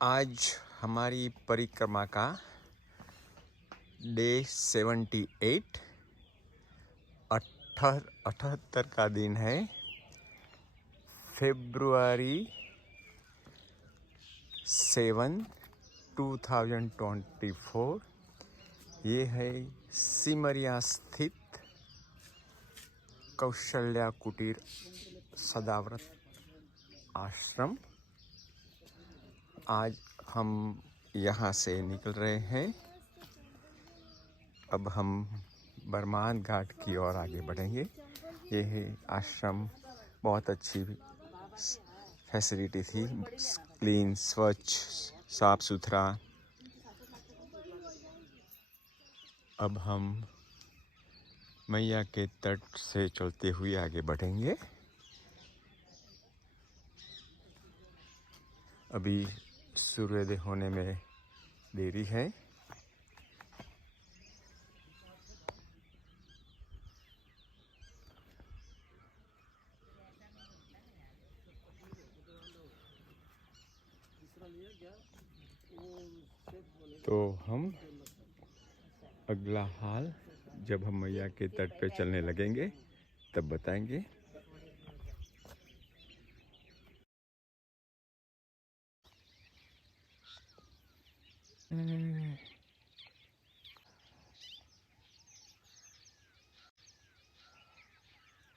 आज हमारी परिक्रमा का डे 78 78 का दिन है। February 7, 2024। ये है सिमरिया स्थित कौशल्या कुटीर सदाव्रत आश्रम। आज हम यहाँ से निकल रहे हैं। अब हम बरमान घाट की ओर आगे बढ़ेंगे। ये है आश्रम, बहुत अच्छी फैसिलिटी थी, क्लीन, स्वच्छ, साफ सुथरा। अब हम मैया के तट से चलते हुए आगे बढ़ेंगे। अभी सूर्योदय होने में देरी है। तो हम अगला हाल जब हम मैया के तट पे चलने लगेंगे तब बताएंगे।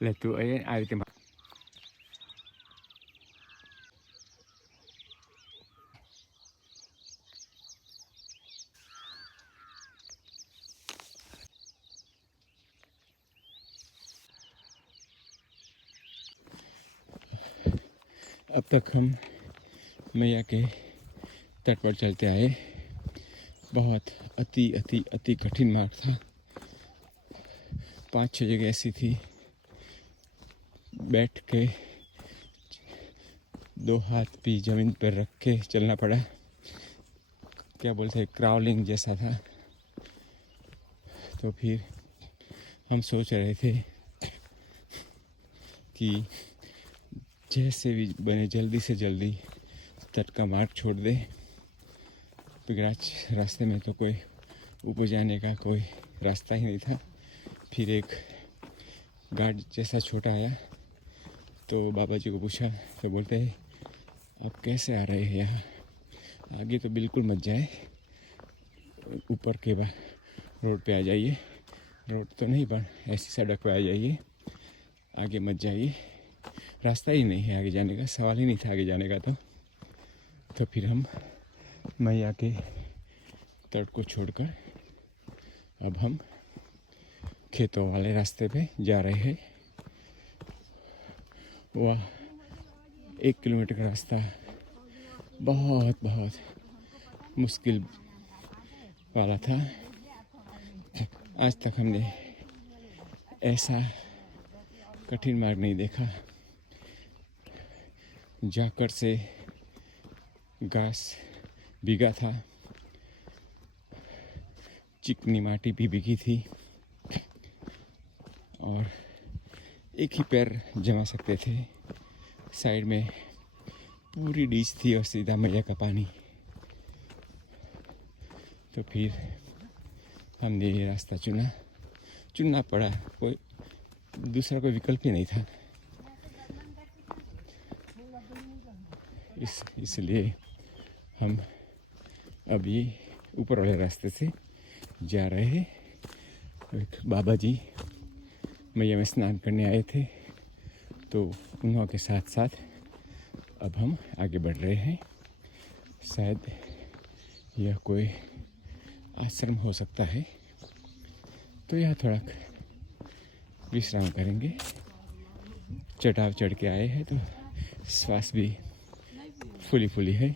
ले तू आई ते अब तक हम मैया के तट पर चलते आए। बहुत अति कठिन मार्ग था। 5-6 जगह ऐसी थी, बैठ के 2 हाथ भी ज़मीन पर रख के चलना पड़ा। क्या बोलते हैं, क्राउलिंग जैसा था। तो फिर हम सोच रहे थे कि जैसे भी बने जल्दी से जल्दी तट का मार्ग छोड़ दे। बिगराज रास्ते में तो कोई ऊपर जाने का कोई रास्ता ही नहीं था। फिर एक घाट जैसा छोटा आया तो बाबा जी को पूछा तो बोलते हैं, आप कैसे आ रहे हैं यहाँ? आगे तो बिल्कुल मत जाए, ऊपर के रोड पे आ जाइए। रोड तो नहीं पर ऐसी सड़क पे आ जाइए, आगे मत जाइए। रास्ता ही नहीं है आगे जाने का, सवाल ही नहीं था आगे जाने का। तो फिर हम मैया के तट को छोड़कर अब हम खेतों वाले रास्ते पे जा रहे हैं। वह 1 किलोमीटर का रास्ता बहुत मुश्किल वाला था। आज तक हमने ऐसा कठिन मार्ग नहीं देखा। जाकर से घास भीगा था, चिकनी माटी भी भीगी थी और एक ही पैर जमा सकते थे। साइड में पूरी डीच थी और सीधा मैया का पानी। तो फिर हमने ये रास्ता चुनना पड़ा, कोई दूसरा कोई विकल्प ही नहीं था। इसलिए हम अभी ऊपर वाले रास्ते से जा रहे हैं। एक बाबा जी मैया में स्नान करने आए थे, तो उन्हों के साथ साथ अब हम आगे बढ़ रहे हैं। शायद यह कोई आश्रम हो सकता है, तो यहाँ थोड़ा विश्राम करेंगे। चढ़ाव चढ़ के आए हैं तो श्वास भी फुली है।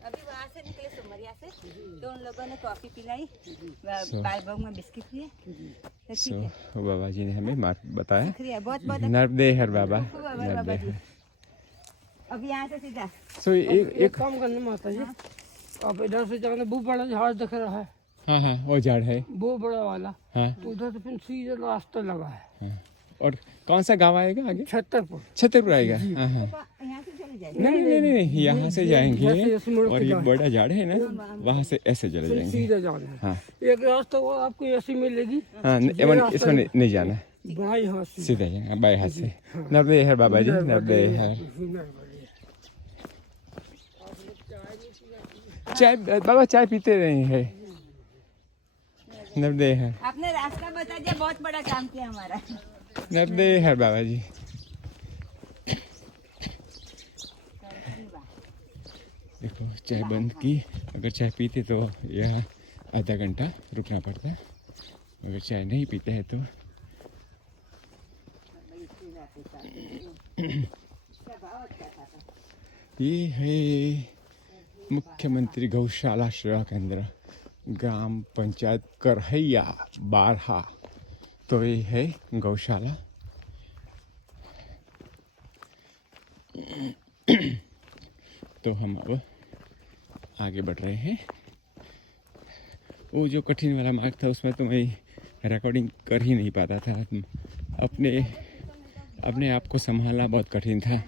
अभी वहाँ से निकले सिमरिया से, तो उन लोगों ने कॉफी पिलाई, बाग में बिस्किट दिए। बाबा जी ने हमें मार्ग बताया। बहुत नर्मदे हर बाबा, नर्मदे हर। अभी यहाँ से सीधा एक काम करना माता जी, आप इधर से जाना, वो बड़ा झाड़ दिख रहा है। हाँ वो झाड़ है, वो बड़ा वाला। हाँ। तो उधर से फिर सीधा रास्ता लगा है। हाँ। और कौन सा गांव आएगा आगे? छतरपुर छतरपुर आएगा। हाँ। यहाँ से चले जाए। नहीं नहीं नहीं नहीं, यहाँ से जाएंगे जैसे मुड़ के और ये जाए। बड़ा झाड़ है ना, वहाँ से ऐसे चले जाएंगे। सीधा जाना है। हाँ एक रास्ता वो आपको ऐसी मिलेगी, हाँ, इसमें नहीं जाना, बाएं हाथ से। सीधा जाएंगे बाएं हाथ से। नर्मदे हर बाबा जी, नर्मदे हर। चाय बाबा चाय पीते नहीं है। नर्मदे हर, आपने रास्ता बता दिया, बहुत बड़ा काम किया हमारा। नर्मदे हर बाबा जी। देखो चाय बंद की, अगर चाय पीते तो यहाँ आधा घंटा रुकना पड़ता है, अगर चाय नहीं पीते हैं तो ये है मुख्यमंत्री गौशाला सेवा केंद्र, ग्राम पंचायत करहैया बारहा। तो ये है गौशाला। तो हम अब आगे बढ़ रहे हैं। वो जो कठिन वाला मार्ग था उसमें तो मैं रिकॉर्डिंग कर ही नहीं पाता था, अपने आप को संभालना बहुत कठिन था।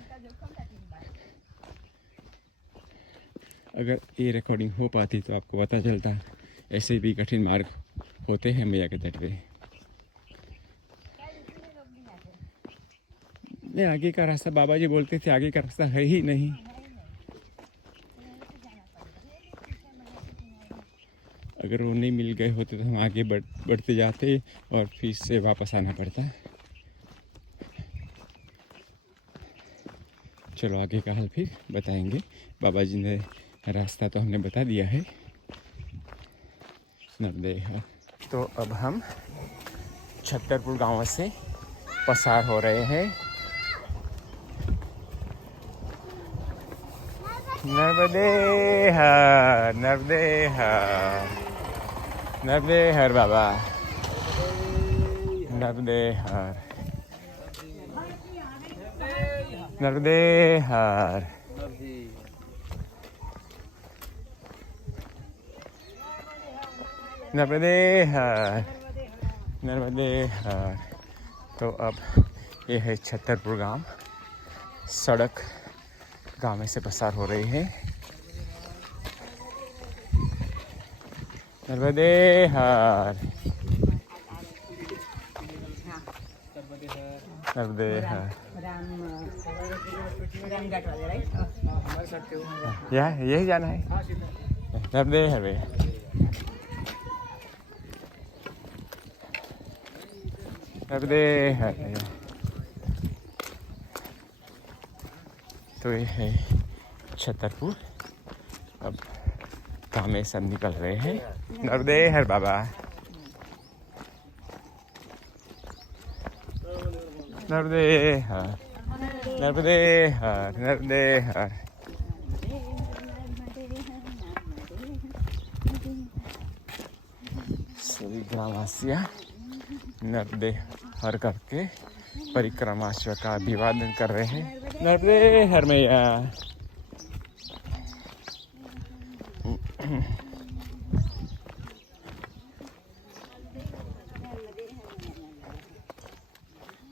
अगर ये रिकॉर्डिंग हो पाती तो आपको पता चलता ऐसे भी कठिन मार्ग होते हैं मैया के तट पे। नहीं, आगे का रास्ता बाबा जी बोलते थे आगे का रास्ता है ही नहीं। अगर वो नहीं मिल गए होते तो हम आगे बढ़ते जाते और फिर से वापस आना पड़ता। चलो आगे का हाल फिर बताएंगे। बाबा जी ने रास्ता तो हमने बता दिया है। नर्मदे हर। तो अब हम छतरपुर गांव से पसार हो रहे हैं। नर्मदे हर, नर्मदे हर, नर्मदे हर बाबा, नर्मदे हर, नर्मदे हर। नर्मदे हर, नर्मदे हर। तो अब ये है छतरपुर गांव। सड़क गांव में से पसार हो रही है। नर्मदे हर, नर्मदे हर। रामघाट वाले राइट। यही जाना है। नर्मदे हर भैया। नर्मदे हर भैया। तो ये है छतरपुर। अब काम में सब निकल रहे हैं। नर्मदे हर बाबा, नर्मदे हर, नर्मदे हर, नर्मदे हर। सभी ग्रामवासियाँ नर्मदे हर करके परिक्रमा का अभिवादन कर रहे हैं। नर्मदे हर मैया।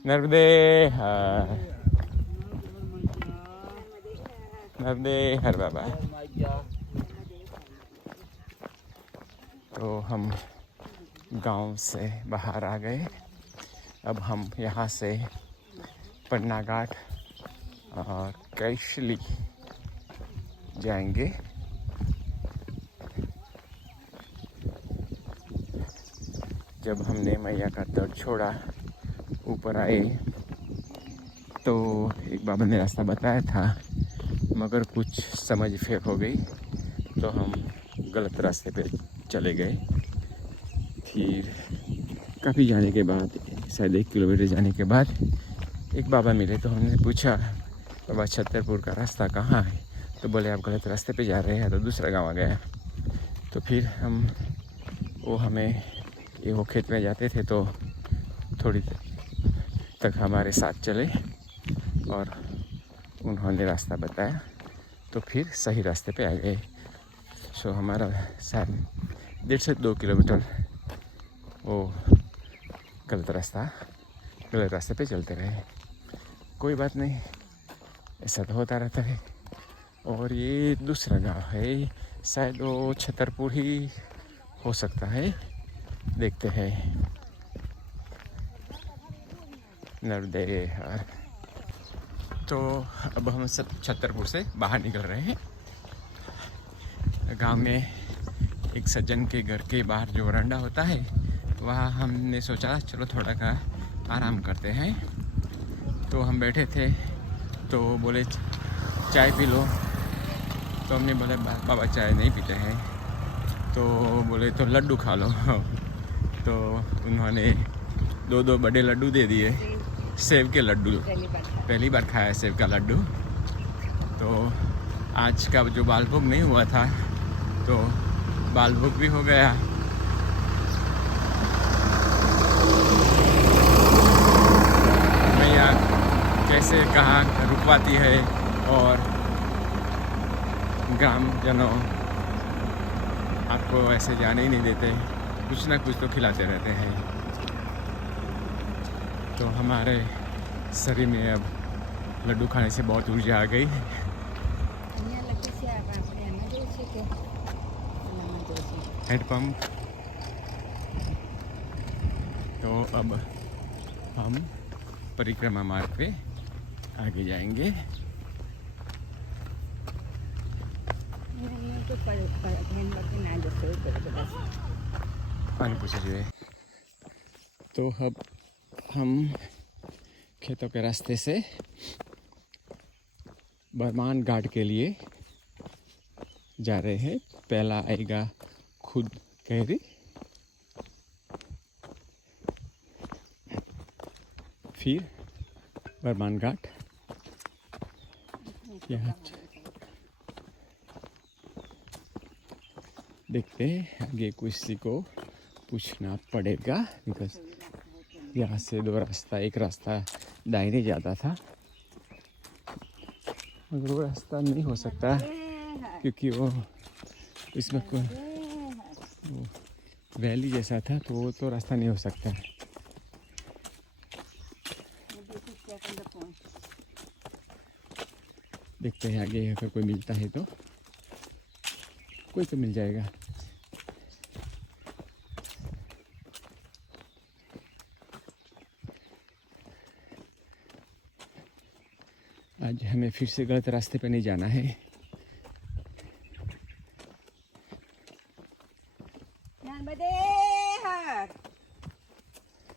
नर्मदे हर, नर्मदे हर बाबा। तो हम गांव से बाहर आ गए। अब हम यहाँ से पन्ना घाट और कैशली जाएंगे। जब हमने मैया का तट छोड़ा, ऊपर आए तो एक बाबा ने रास्ता बताया था, मगर कुछ समझ फेर हो गई तो हम गलत रास्ते पे चले गए। फिर काफ़ी जाने के बाद, शायद 1 किलोमीटर जाने के बाद एक बाबा मिले। तो हमने पूछा, बाबा छतरपुर का रास्ता कहाँ है? तो बोले आप गलत रास्ते पे जा रहे हैं, तो दूसरा गाँव आ गया। तो फिर वो हमें वो खेत में जाते थे तो थोड़ी तक हमारे साथ चले और उन्होंने रास्ता बताया, तो फिर सही रास्ते पे आ गए। सो हमारा शायद 1.5 से 2 किलोमीटर वो गलत रास्ते पे चलते रहे। कोई बात नहीं, ऐसा तो होता रहता है। और ये दूसरा गांव है, शायद वो छतरपुर ही हो सकता है, देखते हैं। नर्मदे। तो अब हम सब छतरपुर से बाहर निकल रहे हैं। गांव में एक सज्जन के घर के बाहर जो वरांडा होता है, वहाँ हमने सोचा चलो थोड़ा का आराम करते हैं। तो हम बैठे थे तो बोले चाय पी लो। तो हमने बोले बाबा चाय नहीं पीते हैं। तो बोले तो लड्डू खा लो। तो उन्होंने दो बड़े लड्डू दे दिए, सेब के लड्डू। पहली बार खाया सेब का लड्डू। तो आज का जो बाल भोग नहीं हुआ था, तो बाल भोग भी हो गया। मैया कैसे कहाँ रुकवाती है और ग्रामजनों आपको ऐसे जाने ही नहीं देते, कुछ ना कुछ तो खिलाते रहते हैं। तो हमारे शरीर में अब लड्डू खाने से बहुत ऊर्जा आ गई। हैंडपम्प। तो अब हम परिक्रमा मार्ग पे आगे जाएंगे। पानी पूछिए। तो अब हम खेतों के रास्ते से बरमान घाट के लिए जा रहे हैं। पहला आएगा खुद कैरी, फिर बरमान घाट। यहाँ देखते हैं, आगे किसी को पूछना पड़ेगा, बिकॉज यहाँ से दो रास्ता, एक रास्ता दाहिने जाता था, मगर वो रास्ता नहीं हो सकता क्योंकि वो इसमें वो वैली जैसा था, तो वो तो रास्ता नहीं हो सकता। देखते हैं आगे अगर कोई मिलता है तो, कोई तो मिल जाएगा। आज हमें फिर से गलत रास्ते पे नहीं जाना है। नर्मदे हर,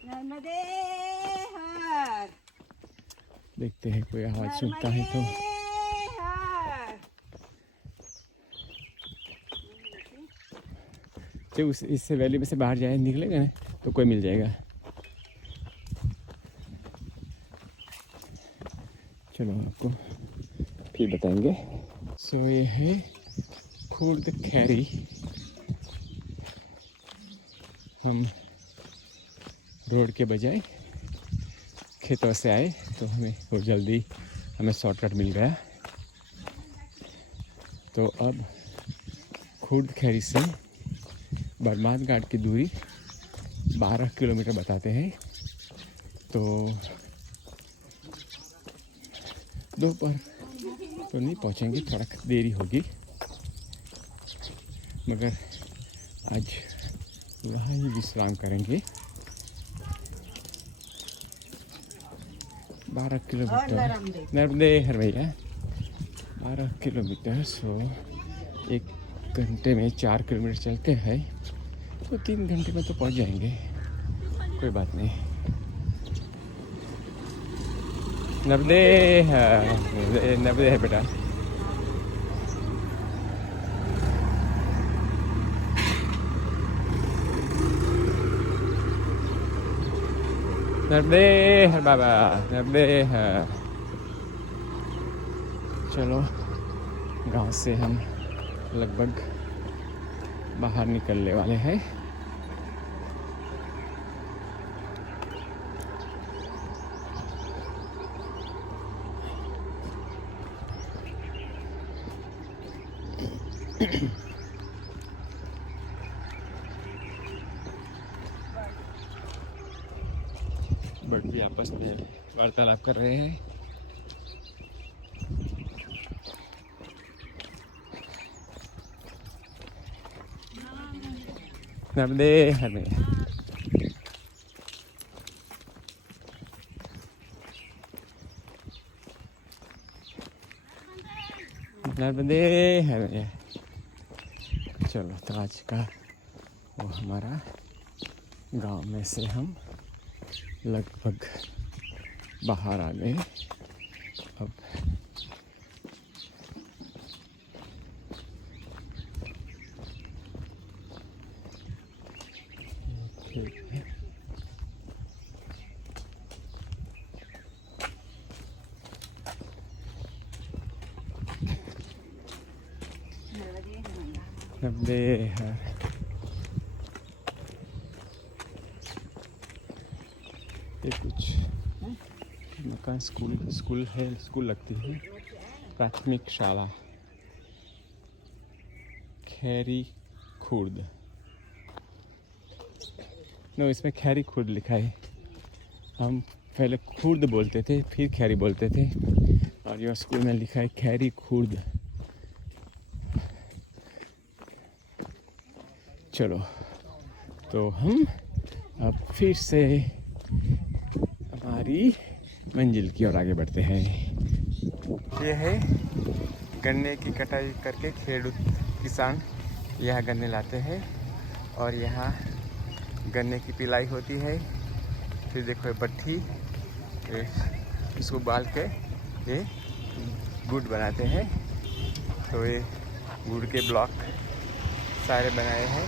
नर्मदे हर। देखते हैं कोई आवाज सुनता है तो। तो इससे वैली में से बाहर जाए निकलेगा ना तो कोई मिल जाएगा। चलो आपको फिर बताएंगे। सो ये है खुर्द खैरी। हम रोड के बजाय खेतों से आए तो हमें बहुत जल्दी शॉर्टकट मिल गया। तो अब खुर्द खैरी से बरमान घाट की दूरी 12 किलोमीटर बताते हैं। तो दोपहर तो नहीं पहुंचेंगे, थोड़ा देरी होगी, मगर आज वहाँ ही विश्राम करेंगे। 12 किलोमीटर नर्मदे हर भैया, 12 किलोमीटर। सो 1 घंटे में 4 किलोमीटर चलते हैं तो 3 घंटे में तो पहुंच जाएंगे, कोई बात नहीं। नर्मदे है, नर्मदे है बेटा। नर्मदे हर बाबा, नर्मदे है। चलो गांव से हम लगभग बाहर निकलने वाले हैं। बट भी आपस में वार्तालाप कर रहे हैं। नर्मदे हर मैया। नर्मदे हर मैया। चलो तो आज का वो हमारा गांव में से हम लगभग बाहर आ गए। अब ठीक है। नर्मदे हर। ये कुछ मकान स्कूल है, स्कूल लगती है। प्राथमिक शाला खैरी खुर्द। नो, इसमें खैरी खुर्द लिखा है। हम पहले खुर्द बोलते थे, फिर खैरी बोलते थे, और यह स्कूल में लिखा है खैरी खुर्द। चलो तो हम अब फिर से हमारी मंजिल की ओर आगे बढ़ते हैं। ये है गन्ने की कटाई करके खेडूत किसान यहाँ गन्ने लाते हैं और यहाँ गन्ने की पिलाई होती है। फिर देखो ये भट्ठी, इसको बाल के ये गुड़ बनाते हैं। तो ये गुड़ के ब्लॉक सारे बनाए हैं,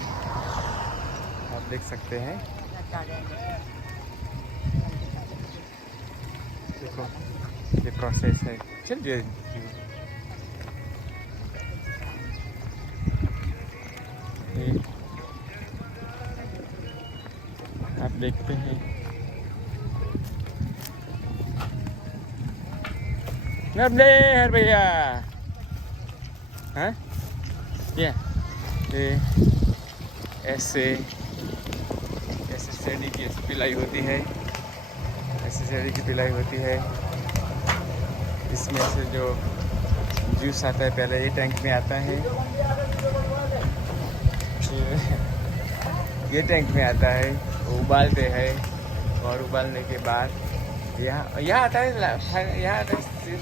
आप देख सकते हैं। देखो ये प्रोसेस है। चलिए आप देखते हैं। नर्मदे हर भैया। हाँ ये ऐसे सेडी की पिलाई होती है, ऐसे सेडी की पिलाई होती है। इसमें से जो जूस आता है पहले ये टैंक में आता है, ये टैंक में आता है, उबालते हैं और उबालने के बाद यहाँ आता है, यहाँ आता है।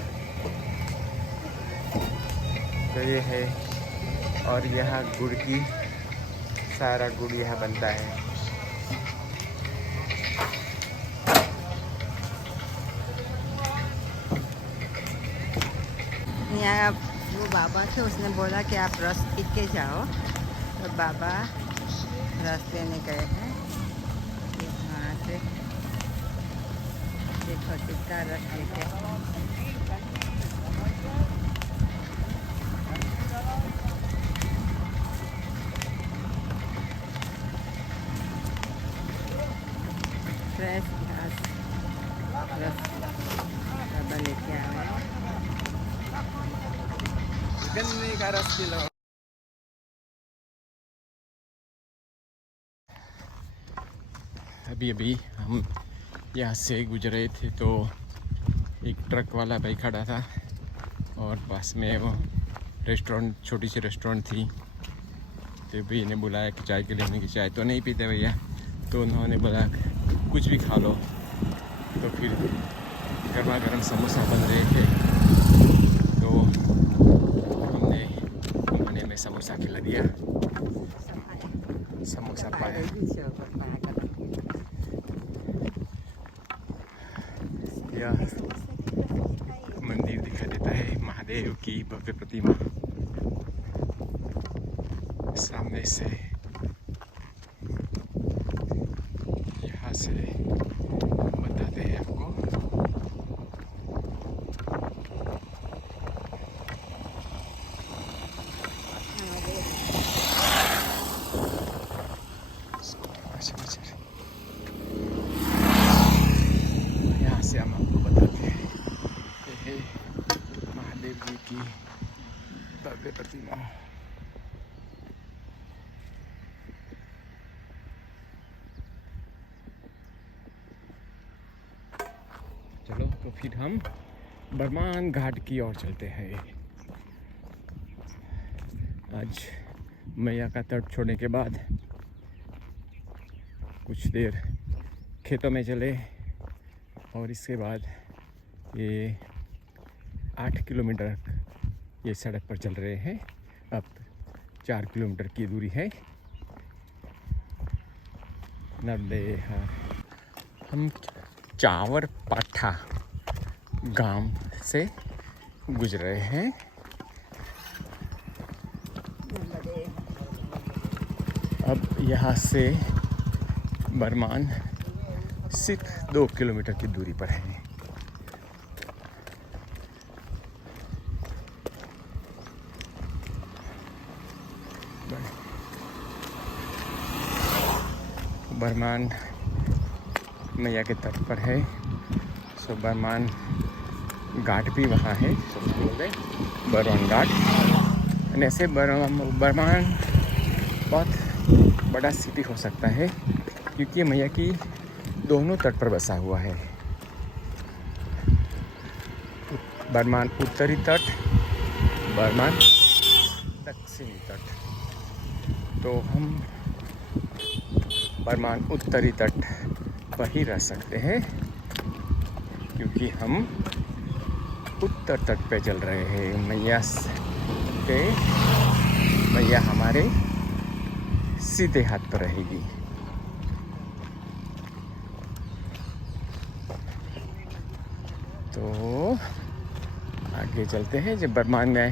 तो ये है, और यहाँ गुड़ की सारा गुड़ यहाँ बनता है। यहाँ वो बाबा थे, उसने बोला कि आप रस पी के जाओ, तो बाबा रस लेने गए हैं। वहाँ से देखो कितना रस लेके। फ्रेश घास रस बाबा लेके आ रहे हैं। गन्ने का रस पिलो। अभी हम यहाँ से गुजरे थे तो एक ट्रक वाला भाई खड़ा था और पास में वो रेस्टोरेंट, छोटी सी रेस्टोरेंट थी। तो भैया ने बुलाया कि चाय के लिए। हमने की चाय तो नहीं पीते भैया, तो उन्होंने बोला कुछ भी खा लो। तो फिर गर्मा गर्म समोसा बन रहे थे, तो हमने में समोसा खिला दिया। समोसा पाया। यह मंदिर दिखाई देता है, महादेव की भव्य प्रतिमा सामने से। यहाँ से बताते हैं आपको। यहाँ से हम आपको बताते हैं, ये है महादेव जी की भव्य प्रतिमा। चलो तो फिर हम बरमान घाट की ओर चलते हैं। आज मैया का तट छोड़ने के बाद कुछ देर खेतों में चले और इसके बाद ये 8 किलोमीटर ये सड़क पर चल रहे हैं। अब 4 किलोमीटर की दूरी है। नर्मदे हम चावर पाठा गांव से गुजर रहे हैं। अब यहाँ से बरमान सिर्फ 2 किलोमीटर की दूरी पर है। बरमान मैया के तट पर है। सो बरमान घाट भी वहाँ है। सो बरमान घाट। ऐसे बरमान बहुत बड़ा सिटी हो सकता है क्योंकि मैया की दोनों तट पर बसा हुआ है। बरमान उत्तरी तट, बरमान दक्षिणी तट। तो हम बरमान उत्तरी तट पर ही रह सकते हैं क्योंकि हम उत्तर तट पे चल रहे हैं। मैया हमारे सीधे हाथ पर रहेगी। तो आगे चलते हैं। जब बरमान में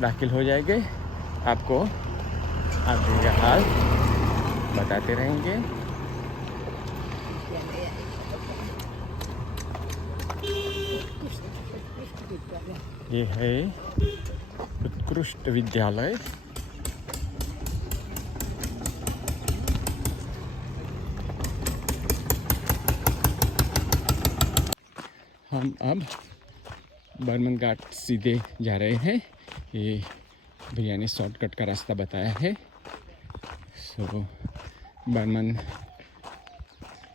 दाखिल हो जाएंगे आपको आगे का हाल बताते रहेंगे। ये है उत्कृष्ट विद्यालय। हम अब बरमान घाट सीधे जा रहे हैं। ये भैया ने शॉर्टकट का रास्ता बताया है। सो बरमान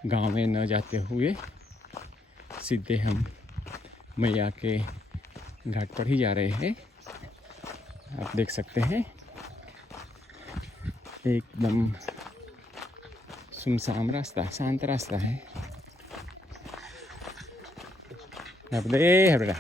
गांव में न जाते हुए सीधे हम मैया के घाट पर ही जा रहे हैं। आप देख सकते हैं एकदम सुनसान रास्ता, शांत रास्ता है। बेटा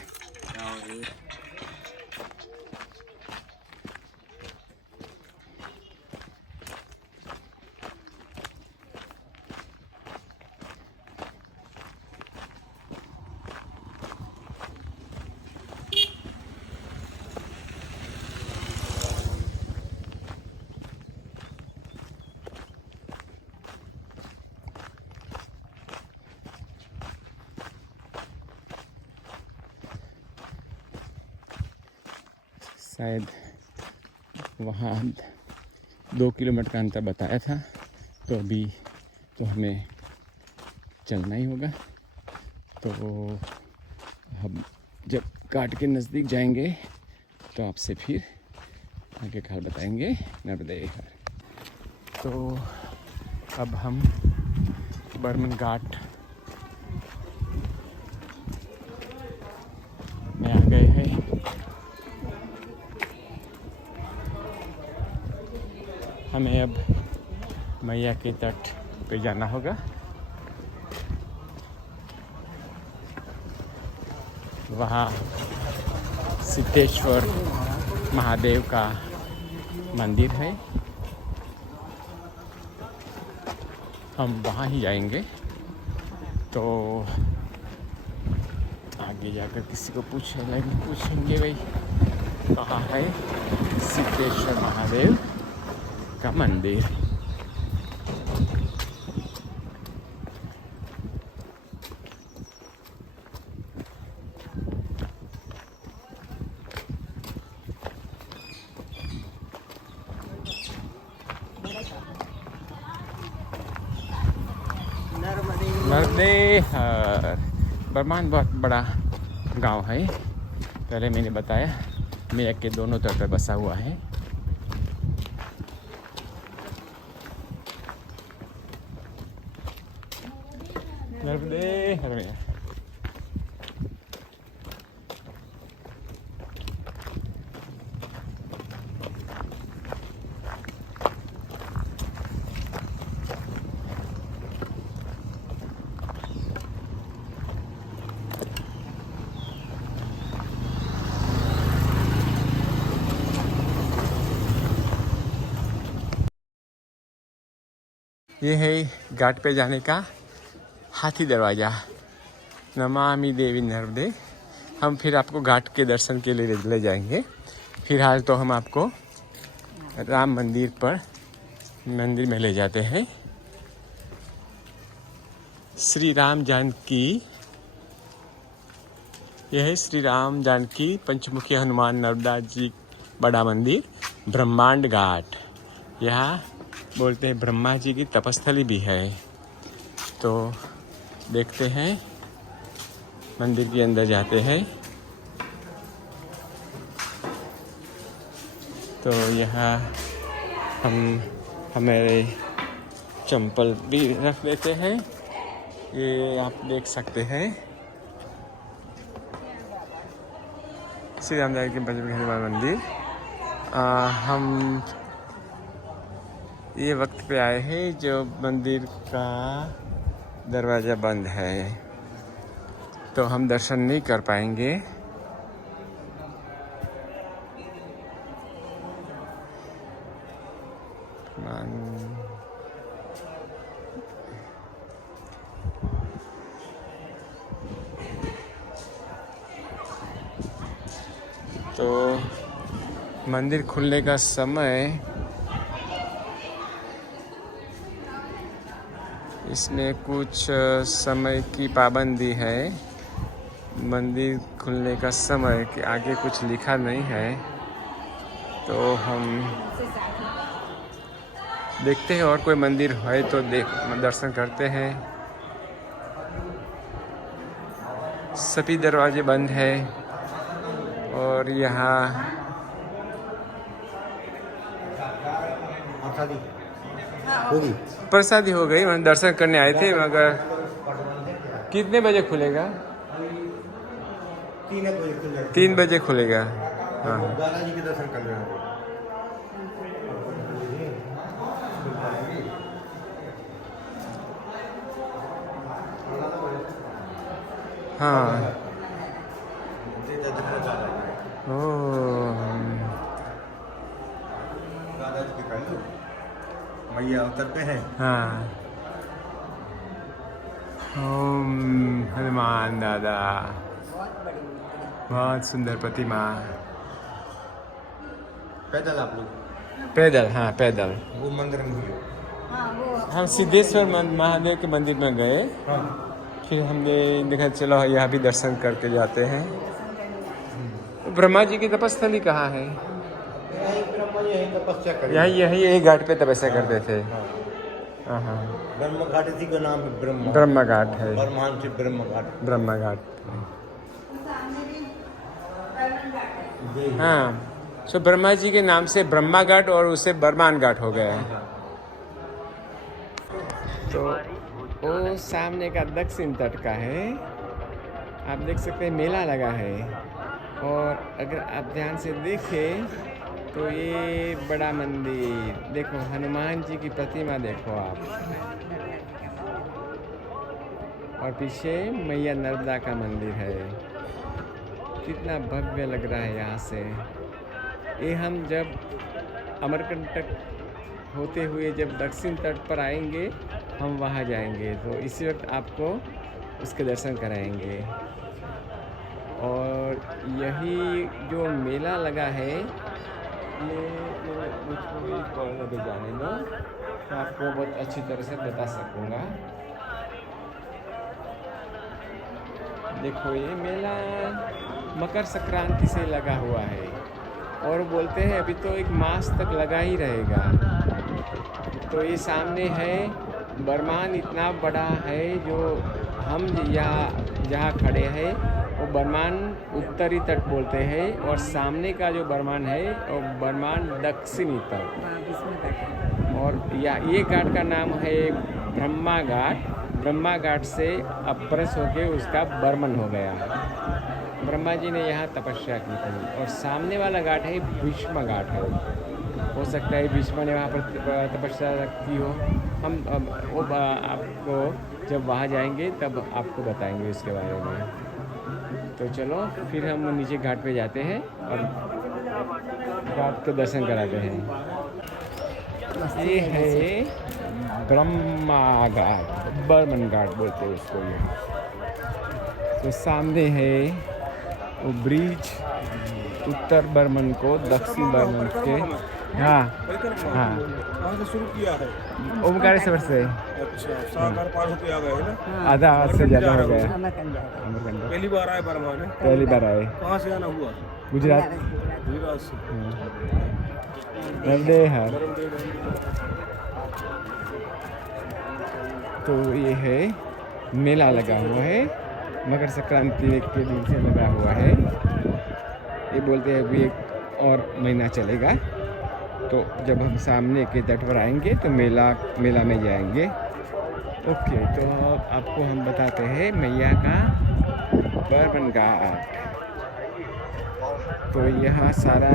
शायद वहाँ 2 किलोमीटर का अंतर बताया था। तो अभी तो हमें चलना ही होगा। तो हम जब घाट के नज़दीक जाएंगे तो आपसे फिर आगे का बताएंगे। नर्मदे। तो अब हम बरमान घाट में आ गए हैं। हमें अब मैया के तट पे जाना होगा। वहाँ सिद्धेश्वर महादेव का मंदिर है। हम वहाँ ही जाएंगे। तो आगे जाकर किसी को पूछेंगे भाई कहाँ है सिद्धेश्वर महादेव का मंदिर। नर्मदे। बरमान बहुत बड़ा गांव है। पहले मैंने बताया मैया के दोनों तट पर बसा हुआ है। नर्मदे। ये है घाट पे जाने का हाथी दरवाज़ा, नमामि देवी नर्मदे। हम फिर आपको घाट के दर्शन के लिए ले जाएंगे। फिलहाल तो हम आपको राम मंदिर में ले जाते हैं। श्री राम जानकी, यह है श्री राम जानकी पंचमुखी हनुमान नर्मदा जी बड़ा मंदिर, ब्रह्मांड घाट। यहाँ बोलते हैं ब्रह्मा जी की तपस्थली भी है। तो देखते हैं, मंदिर के अंदर जाते हैं। तो यहाँ हम हमारे चंपल भी रख देते हैं। ये आप देख सकते हैं श्री राम जानकी पंचमुखी हनुमान मंदिर। हम ये वक्त पे आए हैं जो मंदिर का दरवाज़ा बंद है, तो हम दर्शन नहीं कर पाएंगे। तो मंदिर खुलने का समय, इसमें कुछ समय की पाबंदी है। मंदिर खुलने का समय के आगे कुछ लिखा नहीं है, तो हम देखते हैं और कोई मंदिर है तो दर्शन करते हैं। सभी दरवाजे बंद है और यहाँ प्रसादी हो गई। हम दर्शन करने आए थे, मगर कितने बजे खुलेगा? 3 बजे खुलेगा। हाँ, बालाजी के दर्शन कर रहे हैं। हाँ। ओह, मैया उतर पे है। हाँ। ओम हनुमान दादा, बहुत सुंदर प्रतिमा। पैदल आप लोग? पैदल, हाँ पैदल। वो मंदिर में हुए। हम सिद्धेश्वर महादेव के मंदिर में गए, हाँ। फिर हमने देखा चलो यहाँ भी दर्शन करके जाते हैं। ब्रह्मा जी की तपस्थली कहाँ है? ब्रह्मा जी यहीं तपस्या कर यही घाट पे तपस्या करते थे। हाँ, ब्रह्म घाट, इसी का नाम है ब्रह्मा घाट है। ब्रह्मांड से ब्रह्मा घाट। हाँ, सो ब्रह्मा जी के नाम से ब्रह्मा घाट और उससे बरमान घाट हो गया है। तो वो सामने का दक्षिण तट का है, आप देख सकते हैं मेला लगा है। और अगर आप ध्यान से देखें तो ये बड़ा मंदिर देखो, हनुमान जी की प्रतिमा देखो आप, और पीछे मैया नर्मदा का मंदिर है। कितना भव्य लग रहा है यहाँ से। ये हम जब अमरकंटक होते हुए जब दक्षिण तट पर आएंगे, हम वहाँ जाएंगे, तो इसी वक्त आपको उसके दर्शन कराएंगे। और यही जो मेला लगा है, ये मुझको भी कॉर्नर पे जाने दो, तो आपको बहुत अच्छी तरह से बता सकूँगा। देखो ये मेला मकर संक्रांति से लगा हुआ है, और बोलते हैं अभी तो 1 मास तक लगा ही रहेगा। तो ये सामने है बरमान, इतना बड़ा है जो हम जहाँ खड़े हैं वो बरमान उत्तरी तट बोलते हैं, और सामने का जो बरमान है वो बरमान दक्षिणी तट। और ये घाट का नाम है ब्रह्मा घाट। ब्रह्मा घाट से अपरस होके उसका बर्मन हो गया। ब्रह्मा जी ने यहाँ तपस्या की थी। और सामने वाला घाट है भीष्म घाट है, हो सकता है भीष्म ने वहाँ पर तपस्या की हो। हम वो आपको जब वहाँ जाएंगे तब आपको बताएंगे इसके बारे में। तो चलो फिर हम नीचे घाट पे जाते हैं और घाट के दर्शन कराते हैं। मस्ती ये है नीचे। है ब्रह्मा घाट, बर्मन घाट बोलते हैं उसको ये। तो सामने है वो ब्रिज, उत्तर बर्मन को दक्षिण बर्मन के। हाँ हाँ, वहाँ से शुरू किया है। ओमकारेश्वर से अच्छा, सागर पार होके आ गए है ना। आधा से ज़्यादा हो गया। अमरकंड है। अमरकंटक पहली बार आए बर्मा में। पहली बार आए कहाँ से आना हुआ? गुजरात। गुजरात से। नर्मदे हर। तो ये है मेला लगा हुआ है, मकर संक्रांति के दिन से लगा हुआ है। ये बोलते हैं अभी एक और महीना चलेगा। तो जब हम सामने के तट पर आएंगे तो मेला में जाएंगे। ओके, तो अब आपको हम बताते हैं मैया का बर्मन घाट। तो यहाँ सारा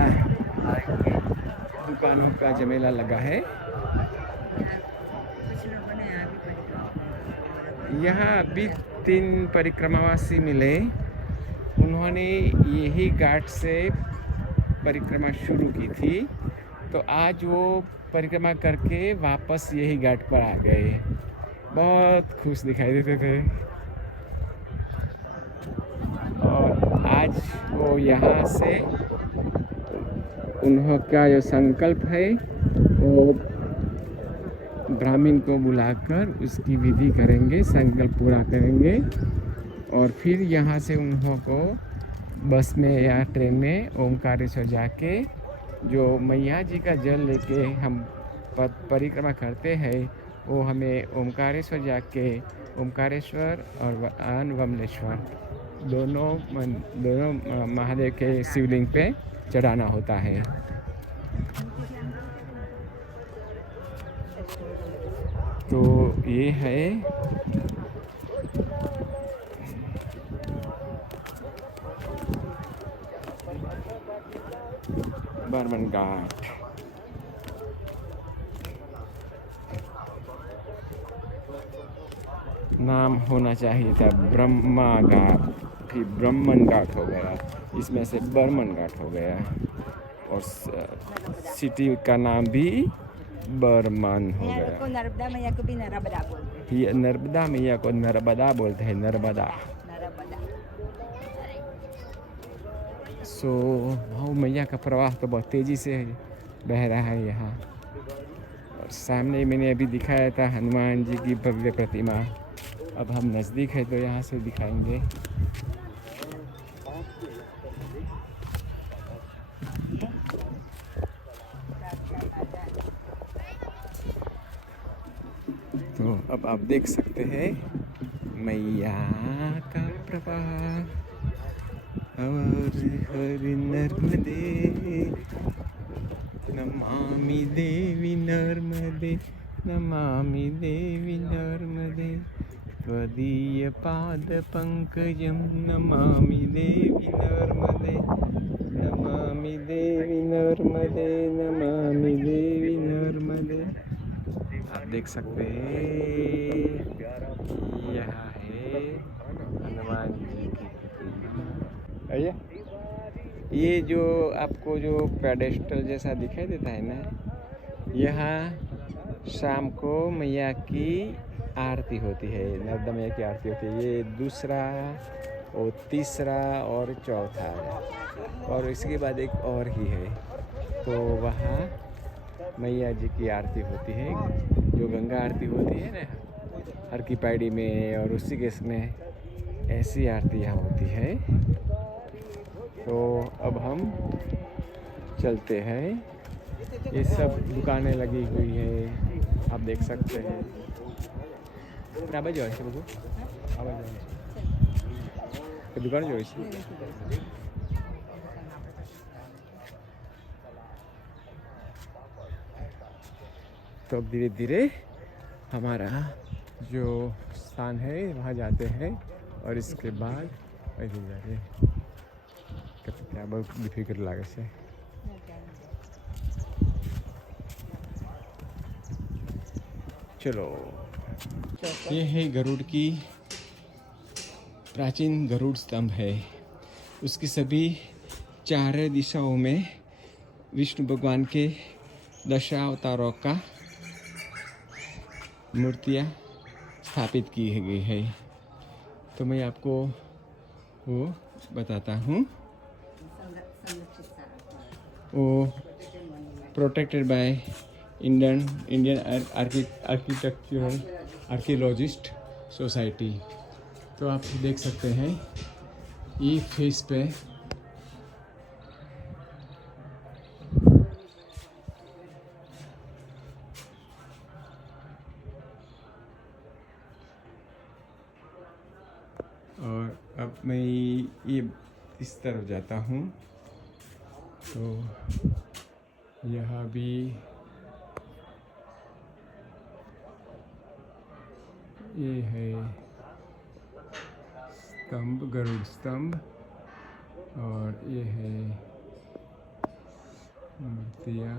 दुकानों का जमेला लगा है। यहाँ अभी 3 परिक्रमावासी मिले, उन्होंने यही घाट से परिक्रमा शुरू की थी। तो आज वो परिक्रमा करके वापस यही घाट पर आ गए। बहुत खुश दिखाई देते थे। और आज वो यहाँ से उनका जो संकल्प है वो ब्राह्मण को बुलाकर उसकी विधि करेंगे, संकल्प पूरा करेंगे। और फिर यहाँ से उनको बस में या ट्रेन में ओमकारेश्वर जाके जो मैया जी का जल लेके हम परिक्रमा करते हैं, वो हमें ओमकारेश्वर जाके ओमकारेश्वर और वमलेश्वर दोनों महादेव के शिवलिंग पे चढ़ाना होता है। तो ये है बर्मन घाट। नाम होना चाहिए था ब्रह्मा घाट, फिर ब्रह्मन घाट हो गया, इसमें से बर्मन घाट हो गया। और सिटी का नाम भी बर्मन हो गया। नर्मदा मैया को भी नर्मदा बोलते हैं। ये नर्मदा मैया को नर्मदा बोलते हैं, नर्मदा। सो भाव मैया का प्रवाह तो बहुत तेज़ी से बह रहा है यहाँ। और सामने मैंने अभी दिखाया था हनुमान जी की भव्य प्रतिमा। अब हम नज़दीक है तो यहाँ से दिखाएंगे। तो अब आप देख सकते हैं मैया का प्रवाह। हर हर नर्मदे नमामि देवी नर्मदे, नमामि देवी नर्मदे, त्वदीय पाद पंकजं नमामि देवी नर्मदे, नमामि देवी नर्मदे, नमामि देवी नर्मदे। आप देख सकते हैं यहाँ है हनुमान जी की प्रतिमा। आइए, ये जो आपको जो पेडेस्टल जैसा दिखाई देता है ना, यहाँ शाम को मैया की आरती होती है, नर्मदा मैया की आरती होती है। ये दूसरा और तीसरा और चौथा, और इसके बाद एक और ही है। तो वहाँ मैया जी की आरती होती है, जो गंगा आरती होती है ना हर की पैड़ी में, और उसी के इसमें ऐसी आरती यहाँ होती है। तो अब हम चलते हैं। ये सब दुकानें लगी हुई है, आप देख सकते हैं। दुकान जो तो अब धीरे धीरे हमारा जो स्थान है वहाँ जाते हैं। और इसके बाद ऐसे जाके क्या बहुत डिफिकल्ट लगे से। चलो, ये है गरुड़ की प्राचीन गरुड़ स्तंभ है। उसकी सभी 4 दिशाओं में विष्णु भगवान के 10 अवतारों का मूर्तियाँ स्थापित की गई है। तो मैं आपको वो बताता हूँ। वो protected by Indian architectural archaeologist society. तो आप देख सकते हैं ये फेस पे और अब मैं ये इस तरफ जाता हूँ तो यहाँ भी ये है स्तंभ, गरुड़ स्तंभ, और ये है मूर्तियाँ।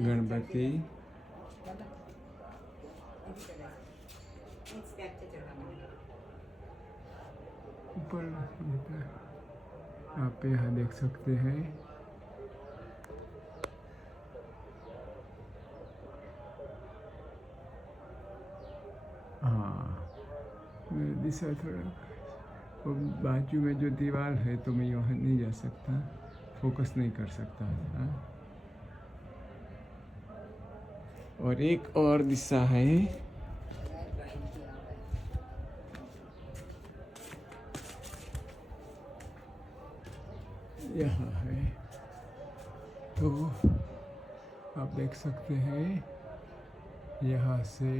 गणपति, ऊपर आप यहाँ देख सकते हैं। हाँ, मेरे दिशा थोड़ा, और बाजू में जो दीवार है तो मैं वहाँ नहीं जा सकता, फोकस नहीं कर सकता। हाँ, और एक और दिशा है, यहाँ है। तो आप देख सकते हैं यहाँ से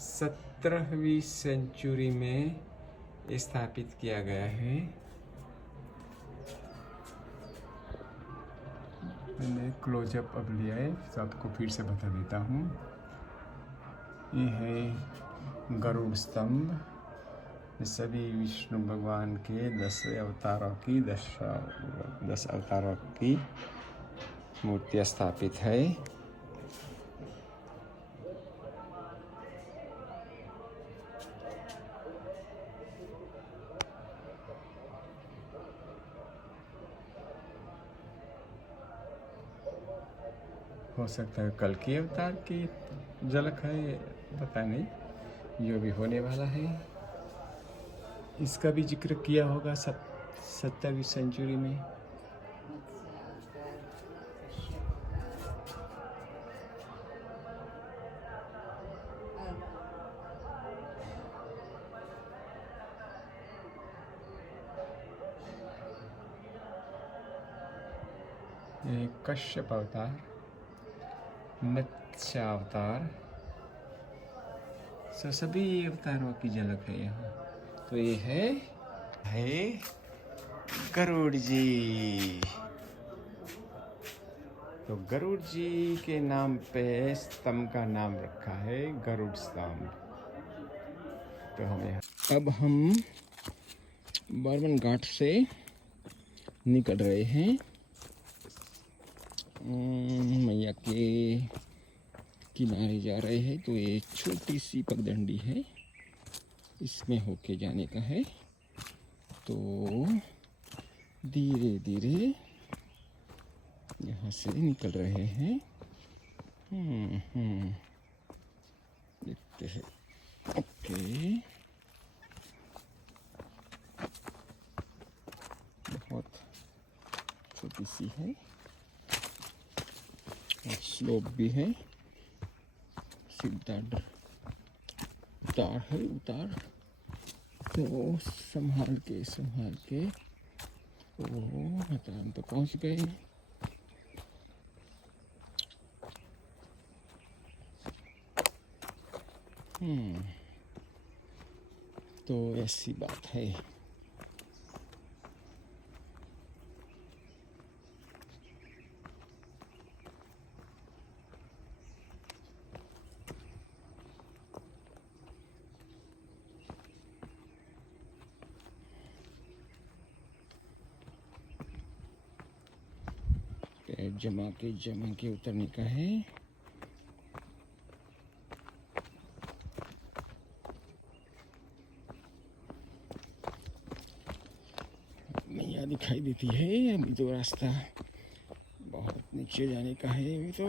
सत्रहवीं सेंचुरी में स्थापित किया गया है। मैंने क्लोजअप अब लिया है, तो आपको फिर से बता देता हूँ। ये है गरुड़ स्तंभ, सभी विष्णु भगवान के 10 अवतारों की मूर्तियाँ स्थापित है। हो सकता है कल के अवतार की झलक है, पता नहीं, जो भी होने वाला है। इसका भी जिक्र किया होगा 17वीं सेंचुरी में। कश्यप अवतार, मत्स्य अवतार, सभी अवतारों की झलक है यहाँ। तो ये है गरुड़ जी। तो गरुड़ जी के नाम पे स्तंभ का नाम रखा है गरुड़ स्तंभ। तो अब हम बर्मन घाट से निकल रहे हैं मैया के किनारे जा रहे हैं। तो ये छोटी सी पगडंडी है, इसमें होके जाने का है। तो धीरे धीरे यहाँ से निकल रहे हैं। देखते हैं। ओके, बहुत छोटी सी है और स्लोप भी है, सीधा उतार है, उतार। तो संभाल के हम तो पहुंच गए। तो ऐसी बात है। पैर जमा के उतरने का है। दिखाई देती है। अभी तो रास्ता बहुत नीचे जाने का है अभी तो।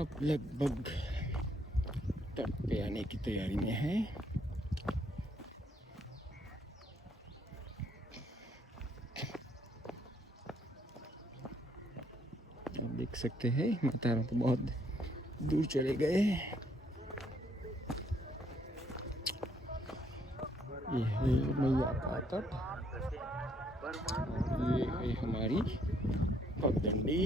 अब लगभग तट पे आने की तैयारी में है। आप देख सकते हैं मातारों तो बहुत दूर चले गए। ये है मैया का तट और ये है हमारी पगडंडी।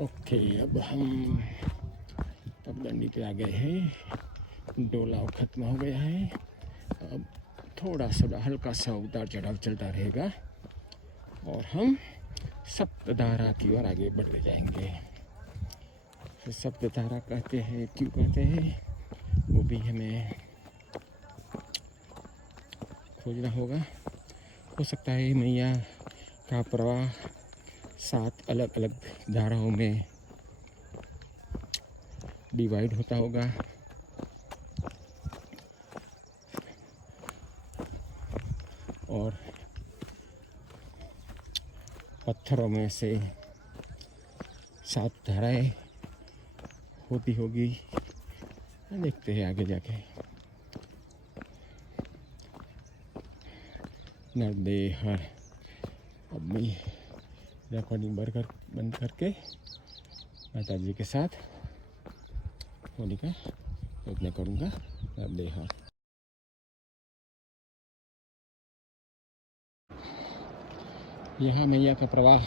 ओके, अब हम पगडंडी पे आ गए हैं। डोलाव खत्म हो गया है। अब थोड़ा सा हल्का सा उतार चढ़ाव चलता रहेगा और हम सप्तधारा की ओर आगे बढ़ते जाएंगे। तो सप्तधारा कहते हैं, क्यों कहते हैं वो भी हमें खोजना होगा। हो सकता है मैया का प्रवाह 7 अलग अलग धाराओं में डिवाइड होता होगा। और पत्थरों में से 7 धाराएं होती होगी। देखते हैं आगे जाके। नर्मदे हर। अब मैं रिकॉर्डिंग बंद करके माता जी के साथ होली का प्रयत्न करूँगा। नर्मदे हर। यहाँ मैया का प्रवाह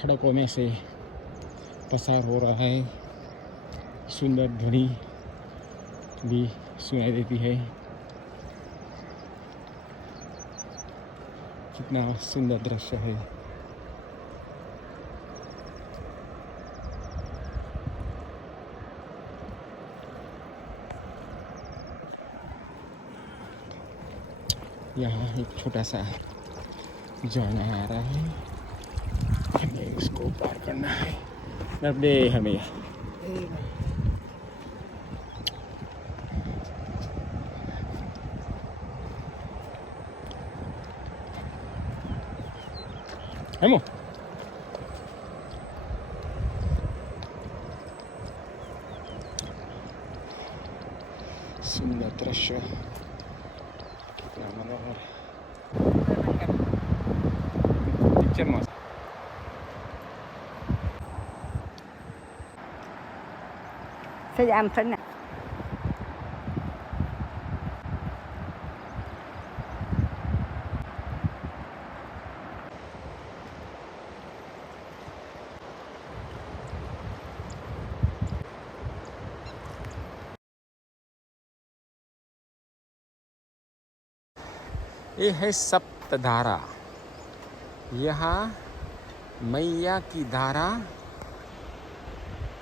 खड़कों में से पसार हो रहा है। सुंदर ध्वनि भी सुनाई देती है। कितना सुंदर दृश्य है। यहाँ एक छोटा सा झरना आ रहा है, हमें उसको पार करना है। नर्मदे हमें हेमो सुंदर दृश्य, कितना मनोहर। पिक्चर मस्त। Saya amsan. ये है सप्तधारा। यहाँ मैया की धारा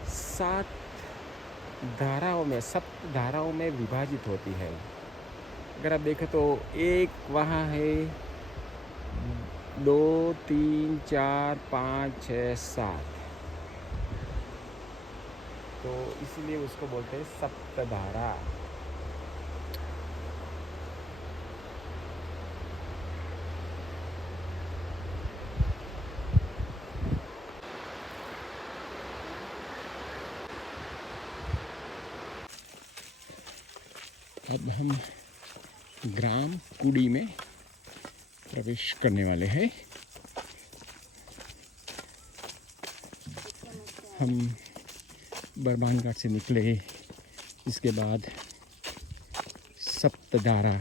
7 धाराओं में, सप्त धाराओं में विभाजित होती है। अगर आप देखें तो एक वहाँ है, 2 3 4 5 6 7, तो इसलिए उसको बोलते हैं सप्तधारा। अब हम ग्राम कुड़ी में प्रवेश करने वाले हैं। हम बरमान घाट से निकले, इसके बाद सप्तधारा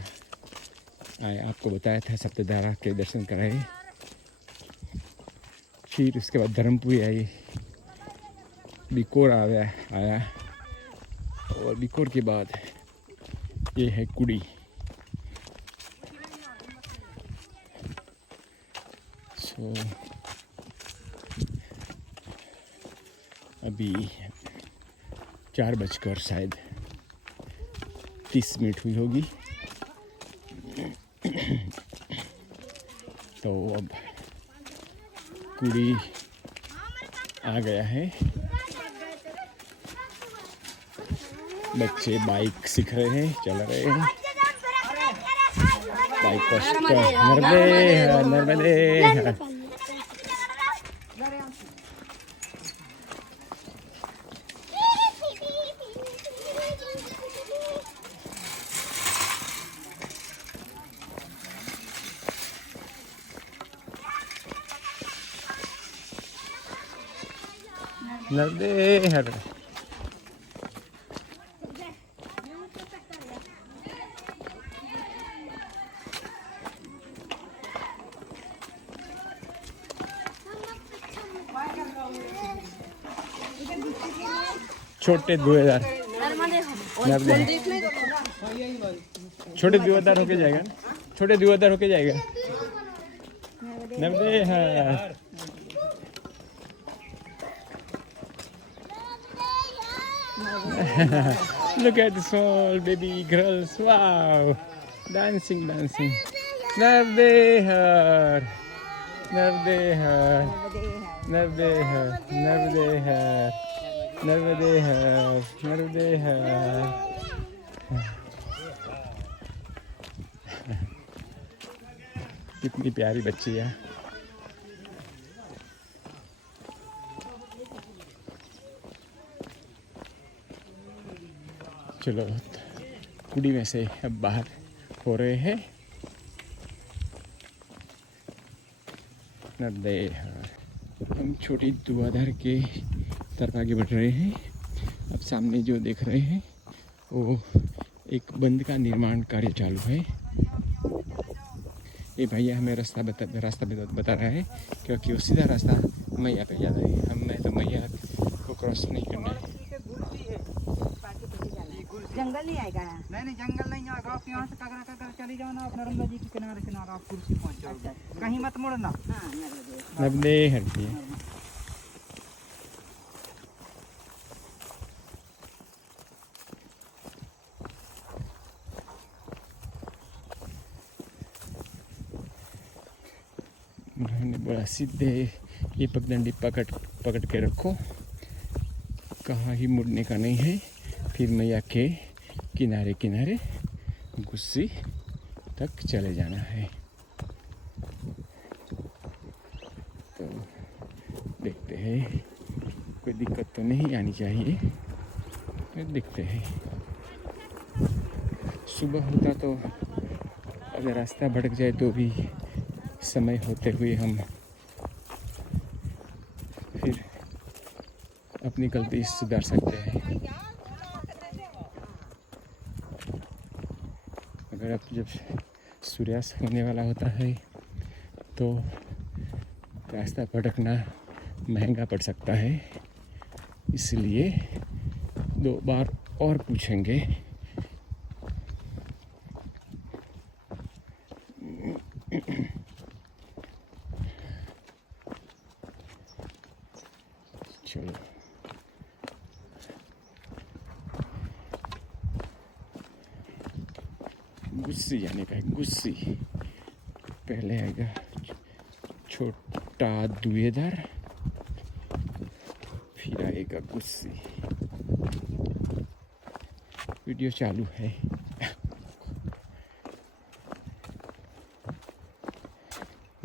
आए, आपको बताया था सप्तधारा के दर्शन कराए। फिर उसके बाद धर्मपुरी आई, बिकोर आया और बिकोर के बाद ये है कुड़ी। सो अभी 4 बजकर शायद 30 मिनट हुई होगी। तो अब कुड़ी आ गया है। बच्चे बाइक सीख रहे हैं, चल रहे हैं। बाइक कष्ट नर्मदे नर्मदे हर। छोटे 2000 नर्मदे, छोटे 2000 होके जाएगा ना, छोटे 2000 होके जाएगा नर्मदे हर। Look at the small baby girls, wow, dancing. Nardehar, कितनी प्यारी बच्ची है। चलो कुड़ी में से अब बाहर हो रहे हैं। हम छोटी धुआंधार के तरफ आगे बढ़ रहे हैं। अब सामने जो देख रहे हैं वो एक बंद का निर्माण कार्य चालू है। ये भैया हमें रास्ता बता रहा है, क्योंकि वो सीधा रास्ता मैया पे जाता है। हमें तो मैया को क्रॉस नहीं करना है। जंगल नहीं आएगा? नहीं जंगल नहीं आएगा। आप यहाँ से कगरा चली जाओ ना, आप नर्मदा जी के किनारे आप कुर्सी पहुँच जाओगे। कहीं मत मुड़ना। हाँ, नर्मदे हरती है। उन्होंने बोला सीधे ये पगडंडी पकड़ के रखो, कहाँ ही मुड़ने का नहीं है। फिर मैया के किनारे गुस्सी तक चले जाना है। तो देखते हैं, कोई दिक्कत तो नहीं आनी चाहिए। फिर देखते हैं, सुबह होता तो अगर रास्ता भटक जाए तो भी समय होते हुए हम फिर अपनी गलती सुधार सकते हैं। अगर अब जब सूर्यास्त होने वाला होता है तो रास्ता भटकना महंगा पड़ सकता है, इसलिए 2 बार और पूछेंगे। चलो गुस्सी जाने का है, गुस्सी। पहले आएगा छोटा दुएदार, फिर आएगा गुस्सी। वीडियो चालू है।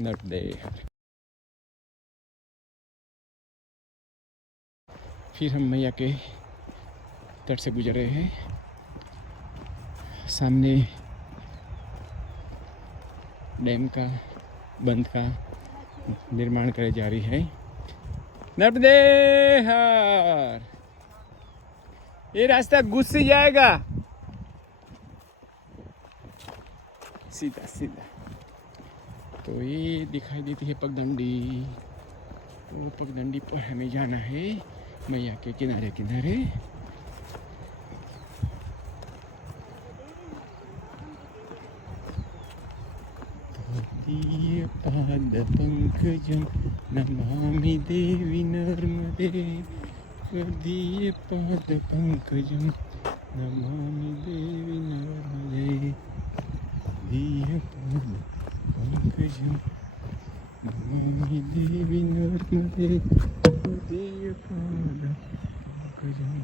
नर्मदेहर। फिर हम मैया के तट से गुजर रहे हैं। सामने डैम का बंद का निर्माण करे जा रही है। नर्मदे हर, ये रास्ता घुस ही जाएगा सीधा सीधा। तो ये दिखाई देती है पगडंडी, वो पगडंडी पर हमें जाना है, मैया के किनारे किनारे। पाद पंकजं नमामि देवी नर्मदे, दीय पाद पंकजं नमामि देवी नर्मदे, दीय पाद पंकजं नमामि देवी नर्मदे, दीय पाद पंकजं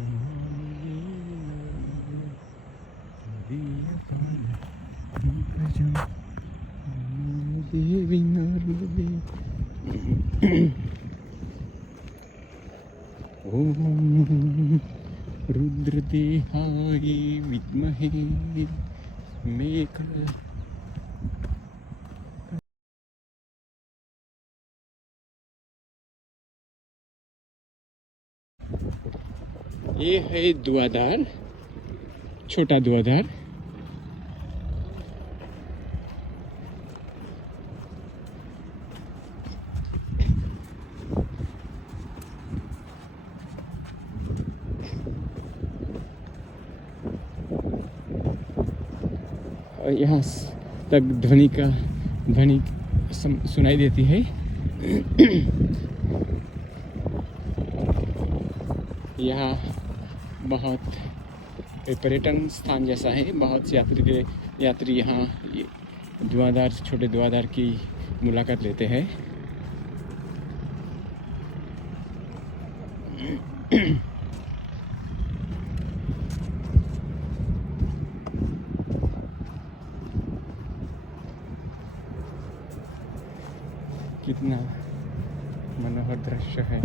नमामि देवी नर्मदे, दीय पाद पंकजं देवी नर्मदे। ओम रुद्रदेहाय विद्महे मेघ। ये है धुआंधार, छोटा धुआंधार। यहाँ तक ध्वनि सुनाई देती है। यहाँ बहुत पर्यटन स्थान जैसा है, बहुत से यात्री यहाँ धुआंधार, छोटे धुआंधार की मुलाकात लेते हैं। कितना मनोहर दृश्य है।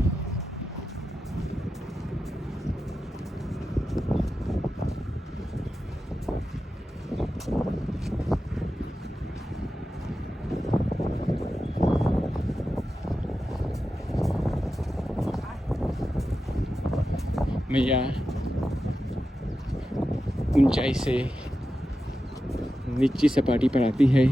मैया ऊंचाई से नीची सपाटी पर आती है।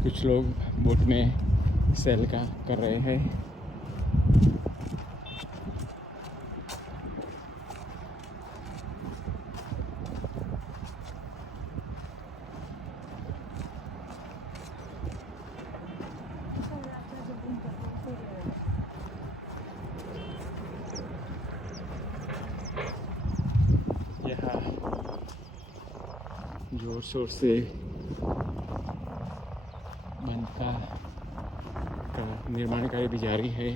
कुछ लोग बोट में सैल का कर रहे हैं। यहाँ जोर शोर से बंद का निर्माण कार्य भी जारी है।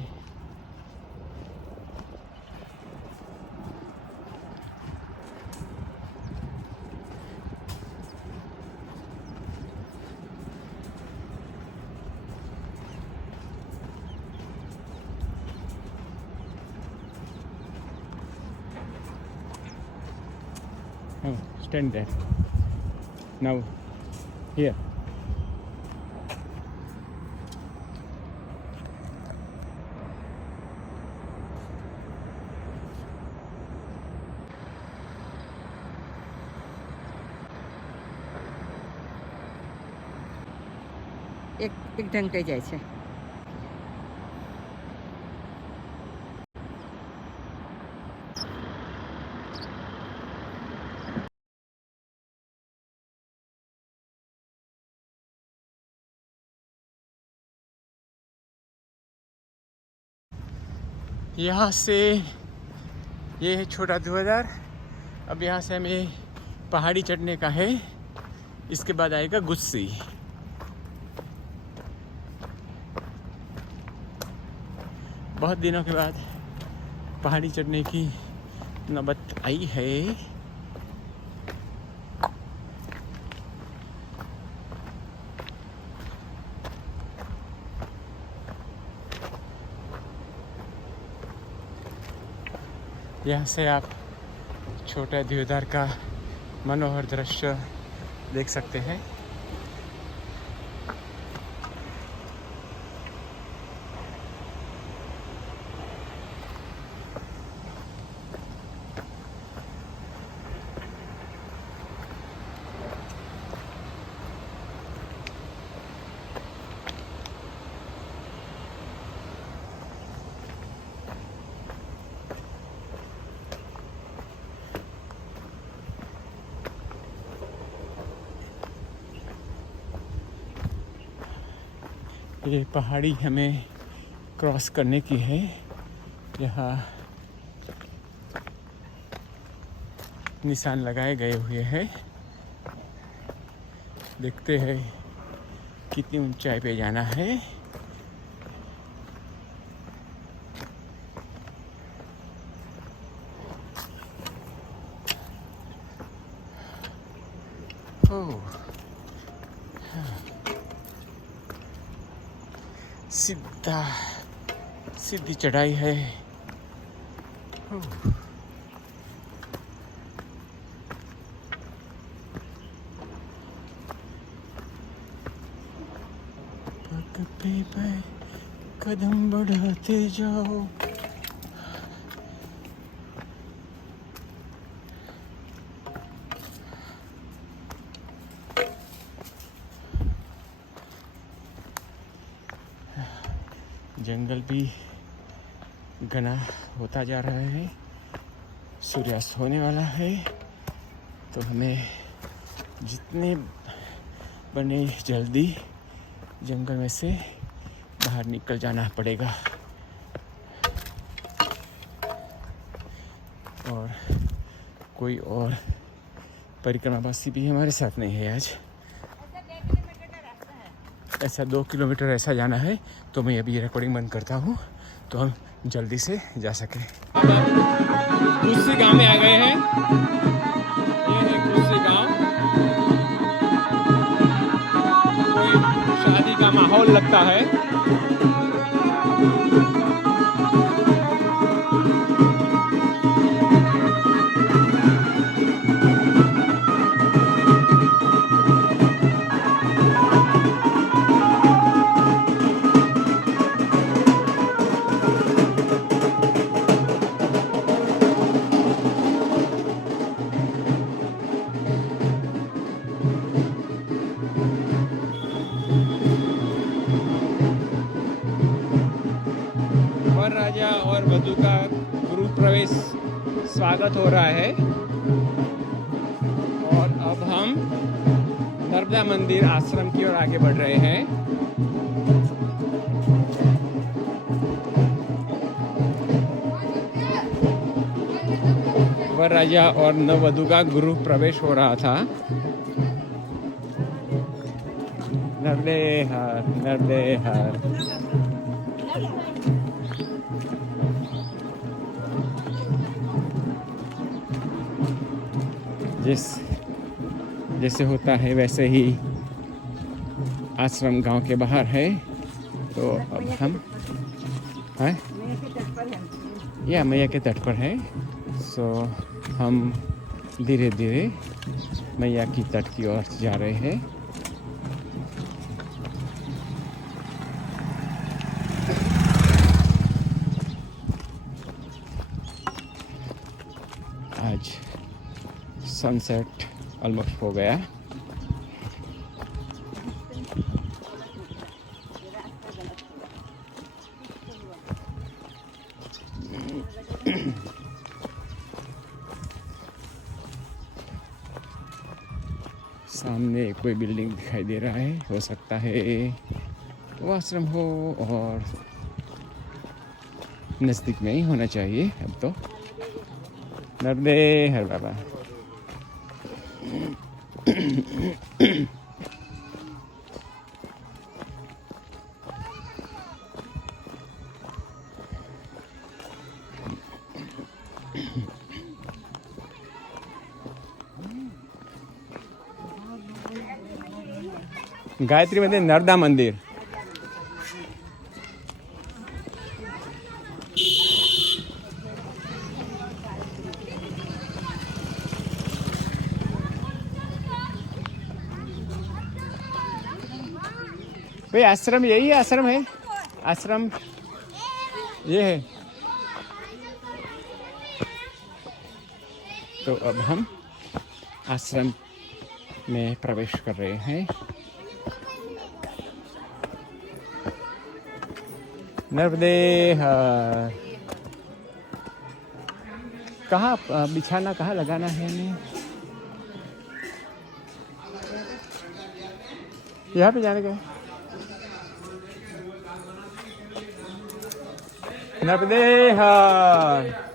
Oh, stand there. Now, here. એક ઢંકઈ જાય છે। यहाँ से ये है छोटा धुआंधार। अब यहाँ से हमें पहाड़ी चढ़ने का है। इसके बाद आएगा गुस्सी। बहुत दिनों के बाद पहाड़ी चढ़ने की नौबत आई है। यहाँ से आप छोटा देवदार का मनोहर दृश्य देख सकते हैं। ये पहाड़ी हमें क्रॉस करने की है। यहाँ निशान लगाए गए हुए हैं। देखते हैं कितनी ऊंचाई पे जाना है। ओह, सीधी चढ़ाई है। पग पे कदम बढ़ाते जाओ। जंगल भी घना होता जा रहा है। सूर्यास्त होने वाला है, तो हमें जितने बने जल्दी जंगल में से बाहर निकल जाना पड़ेगा। और कोई और परिक्रमावासी भी हमारे साथ नहीं है आज। ऐसा 2 किलोमीटर ऐसा जाना है, तो मैं अभी रिकॉर्डिंग बंद करता हूँ तो हम जल्दी से जा सकें। कुर्सी गांव में आ गए हैं। ये है कुर्सी गांव। कोई शादी का माहौल लगता है। वर राजा और वधू का गुरु प्रवेश स्वागत हो रहा है। और अब हम नर्मदा मंदिर आश्रम की ओर आगे बढ़ रहे हैं। वर राजा और नववधू का गुरु प्रवेश हो रहा था। नर्मदे हर, नर्मदे हर। जैसे होता है वैसे ही आश्रम गांव के बाहर है। तो अब हम हैं या मैया के तट पर है। सो हम धीरे धीरे मैया की तट की ओर जा रहे हैं। आज सनसेट ऑलमोस्ट हो गया। सामने कोई बिल्डिंग दिखाई दे रहा है। हो सकता है वो आश्रम हो, और नज़दीक में ही होना चाहिए। अब तो नर्मदे हर बाबा। गायत्री मंदिर, नर्मदा मंदिर। भाई आश्रम यही है, आश्रम है, आश्रम ये है। तो अब हम आश्रम में प्रवेश कर रहे हैं। नर्मदे हर। कहाँ बिछाना, कहाँ लगाना है हमें? यहाँ पे जाने का। नर्मदे हर।